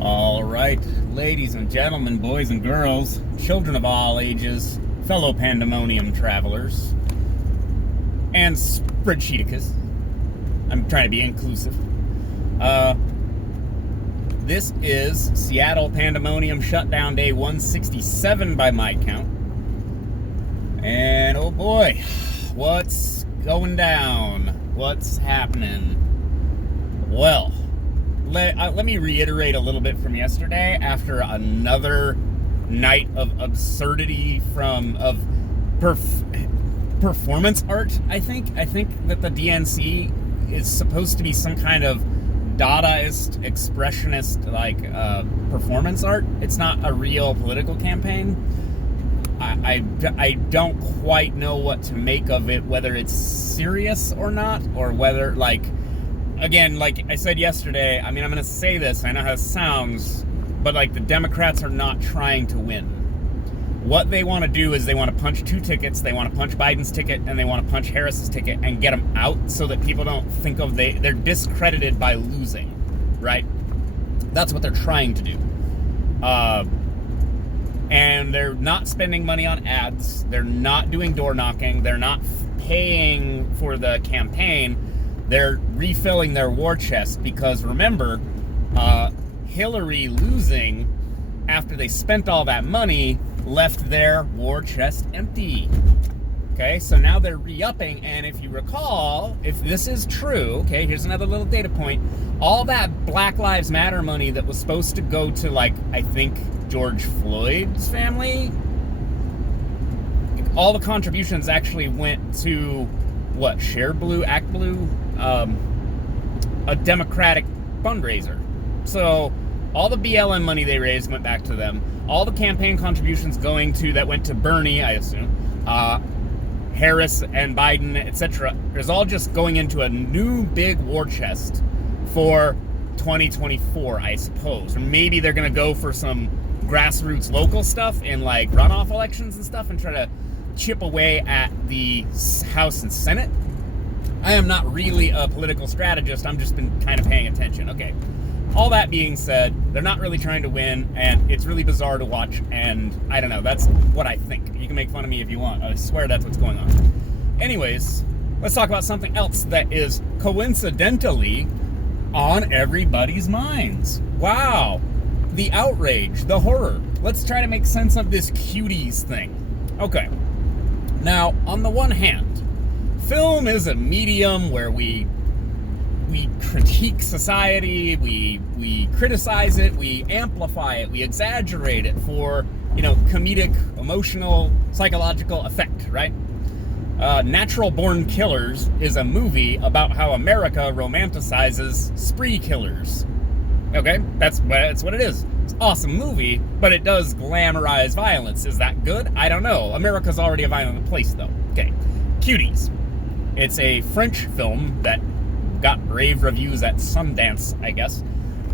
All right, ladies and gentlemen, boys and girls, children of all ages, fellow Pandemonium travelers, and spreadsheeticus. I'm trying to be inclusive. This is Seattle Pandemonium Shutdown Day 167 by my count. And oh boy, what's going down? What's happening? Well, let me reiterate a little bit from yesterday after another night of absurdity of performance art. I think that the DNC is supposed to be some kind of Dadaist, expressionist, performance art. It's not a real political campaign. I don't quite know what to make of it, whether it's serious or not, or whether, again, like I said yesterday, I mean, I'm going to say this, I know how it sounds, but, the Democrats are not trying to win. What they want to do is they want to punch two tickets. They want to punch Biden's ticket, and they want to punch Harris's ticket and get them out so that people don't think they're discredited by losing, right? That's what they're trying to do. And they're not spending money on ads. They're not doing door knocking. They're not paying for the campaign. They're refilling their war chest because, remember, Hillary losing after they spent all that money left their war chest empty. Okay, so now they're re-upping, and if you recall, if this is true, okay, here's another little data point. All that Black Lives Matter money that was supposed to go to, I think, George Floyd's family, all the contributions actually went to, Share Blue, Act Blue? A Democratic fundraiser. So all the BLM money they raised went back to them. All the campaign contributions that went to Bernie, I assume, Harris and Biden, etc., is all just going into a new big war chest for 2024, I suppose. Or maybe they're going to go for some grassroots local stuff in runoff elections and stuff and try to chip away at the House and Senate. I am not really a political strategist. I'm just been kind of paying attention. Okay. All that being said, they're not really trying to win, and it's really bizarre to watch, and I don't know, that's what I think. You can make fun of me if you want. I swear that's what's going on. Anyways, let's talk about something else that is coincidentally on everybody's minds. Wow. The outrage, the horror. Let's try to make sense of this Cuties thing. Okay. Now, on the one hand, film is a medium where we critique society, we criticize it, we amplify it, we exaggerate it for, comedic, emotional, psychological effect, right? Natural Born Killers is a movie about how America romanticizes spree killers. Okay? That's what it is. It's an awesome movie, but it does glamorize violence. Is that good? I don't know. America's already a violent place, though. Okay. Cuties. It's a French film that got rave reviews at Sundance, I guess.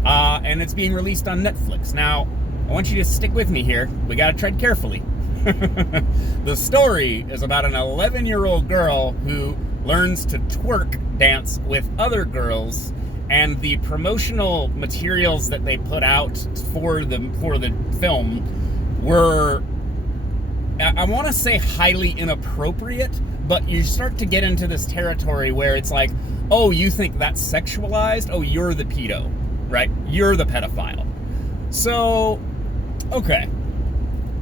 And it's being released on Netflix. Now, I want you to stick with me here. We gotta tread carefully. The story is about an 11-year-old girl who learns to twerk dance with other girls, and the promotional materials that they put out for the film were, I want to say, highly inappropriate, but you start to get into this territory where it's like, oh, you think that's sexualized? Oh, you're the pedo, right? You're the pedophile. So, okay.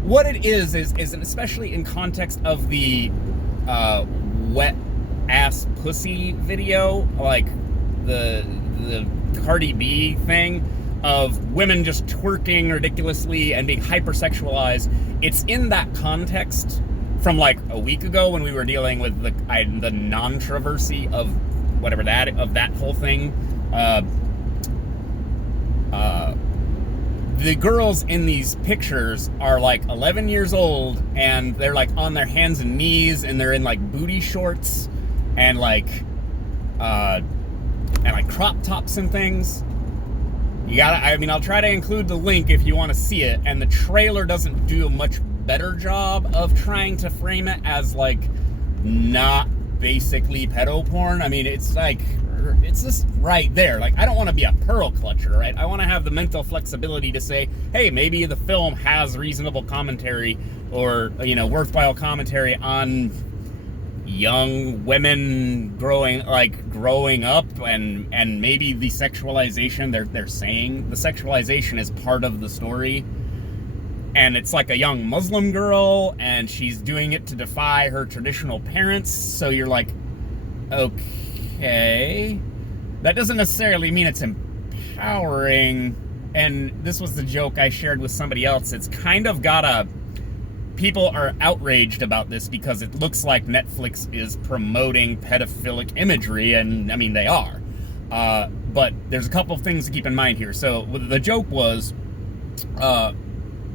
What it is especially in context of the wet ass pussy video, the Cardi B thing of women just twerking ridiculously and being hypersexualized. It's in that context from a week ago when we were dealing with the non-traversy of that whole thing. The girls in these pictures are 11 years old, and they're on their hands and knees, and they're in booty shorts and crop tops and things. I'll try to include the link if you want to see it, and the trailer doesn't do a much better job of trying to frame it as not basically pedo porn. I mean, it's it's just right there. Like, I don't want to be a pearl clutcher, right? I want to have the mental flexibility to say, hey, maybe the film has reasonable commentary or, you know, worthwhile commentary on young women growing up, and maybe the sexualization, they're saying the sexualization is part of the story. And it's like a young Muslim girl, and she's doing it to defy her traditional parents. So you're like, okay, that doesn't necessarily mean it's empowering. And this was the joke I shared with somebody else. It's kind of got people are outraged about this because it looks like Netflix is promoting pedophilic imagery, and I mean, they are. But there's a couple of things to keep in mind here. So the joke was,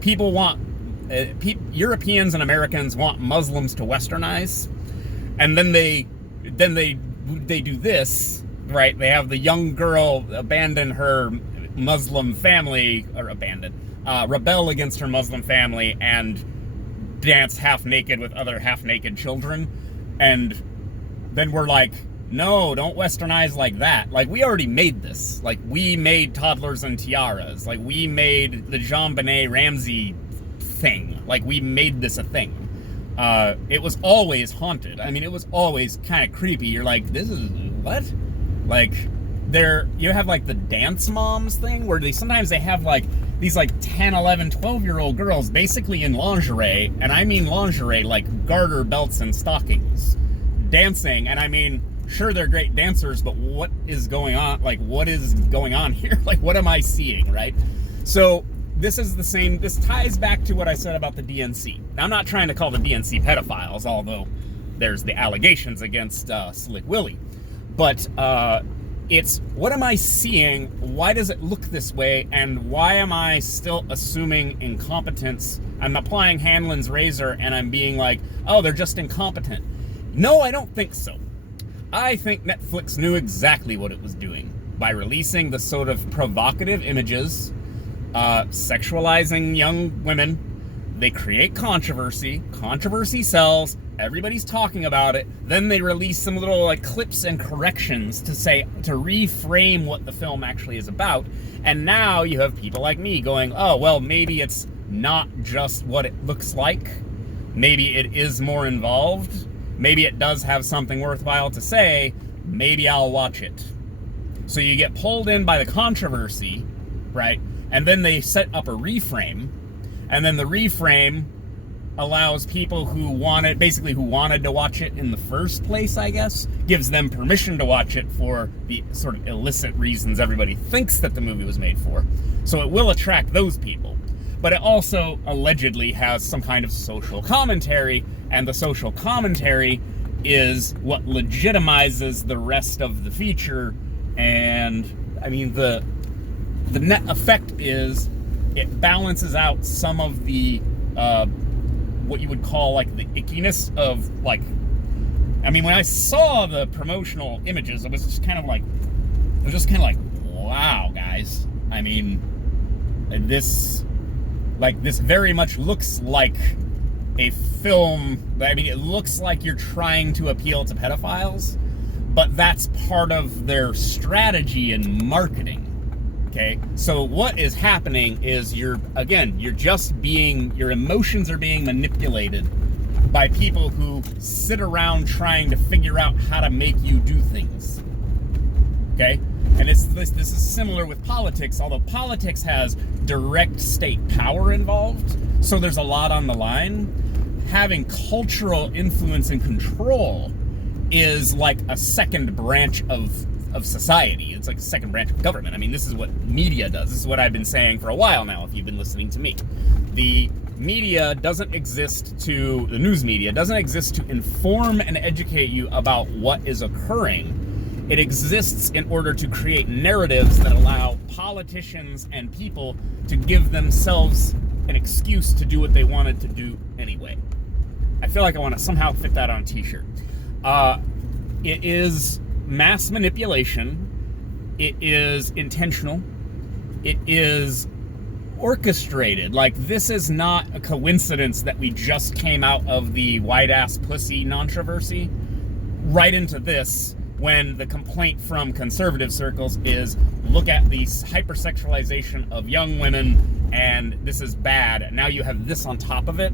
people want, Europeans and Americans want Muslims to westernize, and then they do this, right? They have the young girl abandon her Muslim family, or rebel against her Muslim family and dance half naked with other half naked children. And then we're like, no, don't westernize like that. Like, we already made this. Like, we made Toddlers and Tiaras. Like, we made the JonBenet Ramsey thing. Like, we made this a thing. It was always haunted. I mean, it was always kind of creepy. You're like, this is what? Like, you have like the dance moms thing where sometimes they have like these like 10, 11, 12-year-old girls basically in lingerie, and I mean lingerie, like garter belts and stockings, dancing. And I mean, sure, they're great dancers, but what is going on? Like, what is going on here? Like, what am I seeing, right? So this is the same. This ties back to what I said about the DNC. Now, I'm not trying to call the DNC pedophiles, although there's the allegations against Slick Willie. But it's, what am I seeing? Why does it look this way? And why am I still assuming incompetence? I'm applying Hanlon's razor and I'm being like, oh, they're just incompetent. No, I don't think so. I think Netflix knew exactly what it was doing by releasing the sort of provocative images, sexualizing young women. They create controversy. Controversy sells. Everybody's talking about it. Then they release some little like clips and corrections to reframe what the film actually is about. And now you have people like me going, oh, well, maybe it's not just what it looks like. Maybe it is more involved. Maybe it does have something worthwhile to say. Maybe I'll watch it. So you get pulled in by the controversy, right? And then they set up a reframe. And then the reframe allows people who wanted to watch it in the first place, I guess, gives them permission to watch it for the sort of illicit reasons everybody thinks that the movie was made for. So it will attract those people. But it also allegedly has some kind of social commentary, and the social commentary is what legitimizes the rest of the feature. And I mean, the net effect is it balances out some of the what you would call like the ickiness of, like, I mean, when I saw the promotional images, it was just kind of like, wow, guys. I mean, this very much looks like a film. I mean, it looks like you're trying to appeal to pedophiles, but that's part of their strategy in marketing. Okay, so what is happening is your emotions are being manipulated by people who sit around trying to figure out how to make you do things. Okay, and this is similar with politics, although politics has direct state power involved, so there's a lot on the line. Having cultural influence and control is like a second branch of society. It's like a second branch of government. I mean, this is what media does. This is what I've been saying for a while now, if you've been listening to me. The media doesn't exist to, the news media doesn't exist to inform and educate you about what is occurring. It exists in order to create narratives that allow politicians and people to give themselves an excuse to do what they wanted to do anyway. I feel like I want to somehow fit that on a t-shirt. It is mass manipulation. It is intentional. It is orchestrated. Like, this is not a coincidence that we just came out of the white ass pussy controversy right into this, when the complaint from conservative circles is, look at the hypersexualization of young women, and this is bad. Now you have this on top of it.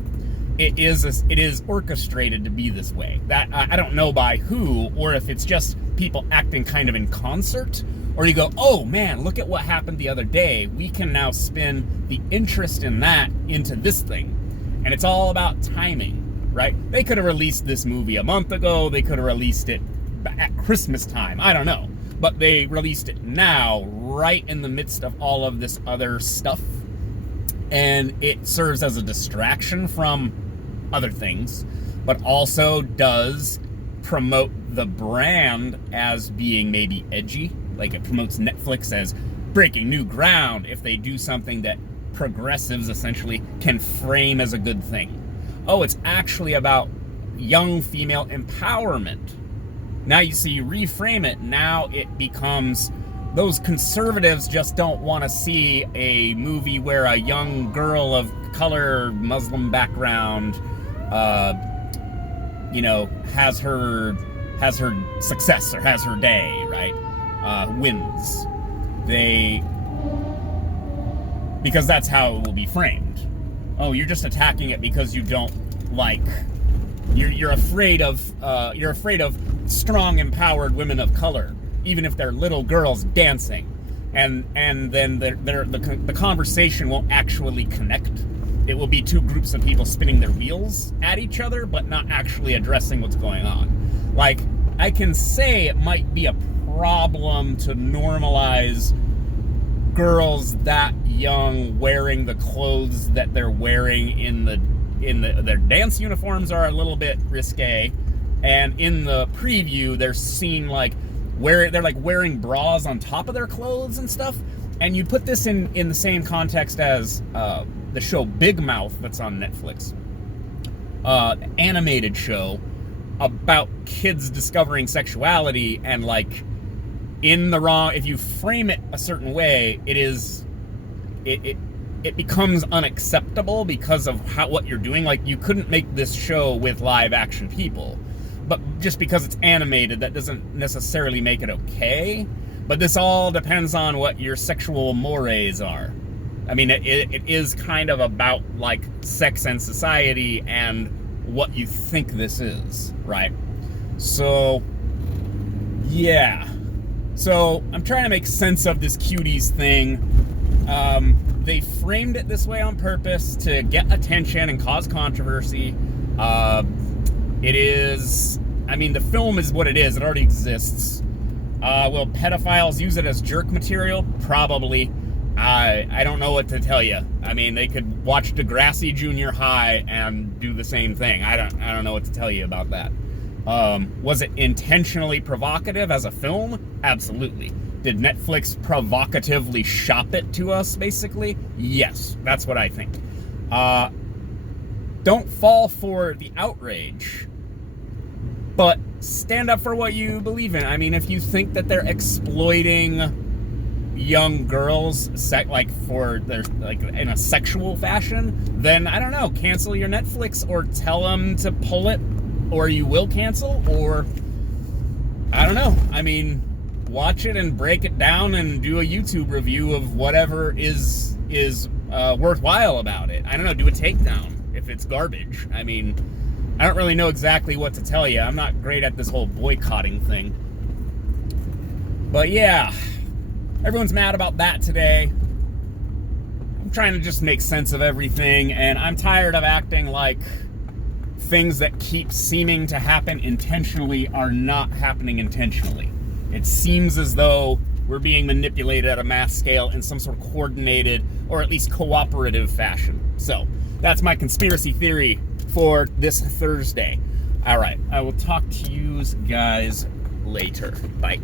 It is orchestrated to be this way. That I don't know by who, or if it's just people acting kind of in concert, or you go, oh man, look at what happened the other day. We can now spin the interest in that into this thing. And it's all about timing, right? They could have released this movie a month ago. They could have released it at Christmas time. I don't know. But they released it now, right in the midst of all of this other stuff. And it serves as a distraction from other things, but also does promote the brand as being maybe edgy. Like it promotes Netflix as breaking new ground if they do something that progressives essentially can frame as a good thing. Oh, it's actually about young female empowerment. Now you see, you reframe it, now it becomes, those conservatives just don't want to see a movie where a young girl of color, Muslim background, has her success or has her day, right? Wins. Because that's how it will be framed. Oh, you're just attacking it because you don't like, you're afraid of strong, empowered women of color, even if they're little girls dancing, and then the conversation won't actually connect. It will be two groups of people spinning their wheels at each other, but not actually addressing what's going on. Like, I can say it might be a problem to normalize girls that young wearing the clothes that they're wearing in their dance uniforms are a little bit risque, and in the preview they're seen like they're like wearing bras on top of their clothes and stuff. And you put this in the same context as the show Big Mouth that's on Netflix, animated show about kids discovering sexuality, and like in the wrong, if you frame it a certain way, it becomes unacceptable because of what you're doing. Like, you couldn't make this show with live action people, but just because it's animated, that doesn't necessarily make it okay. But this all depends on what your sexual mores are. I mean, it is kind of about like sex and society and what you think this is, right? So, yeah. So I'm trying to make sense of this Cuties thing. They framed it this way on purpose to get attention and cause controversy. It is, I mean, the film is what it is. It already exists. Will pedophiles use it as jerk material? Probably. I don't know what to tell you. I mean, they could watch Degrassi Junior High and do the same thing. I don't know what to tell you about that. Was it intentionally provocative as a film? Absolutely. Did Netflix provocatively shop it to us, basically? Yes, that's what I think. Don't fall for the outrage, but stand up for what you believe in. I mean, if you think that they're exploiting young girls in a sexual fashion, then I don't know, cancel your Netflix or tell them to pull it, or you will cancel, or I don't know. I mean, watch it and break it down and do a YouTube review of whatever is worthwhile about it. I don't know, do a takedown if it's garbage. I mean, I don't really know exactly what to tell you. I'm not great at this whole boycotting thing. But yeah, everyone's mad about that today. I'm trying to just make sense of everything, and I'm tired of acting like things that keep seeming to happen intentionally are not happening intentionally. It seems as though we're being manipulated at a mass scale in some sort of coordinated or at least cooperative fashion. So that's my conspiracy theory for this Thursday. All right, I will talk to you guys later. Bye.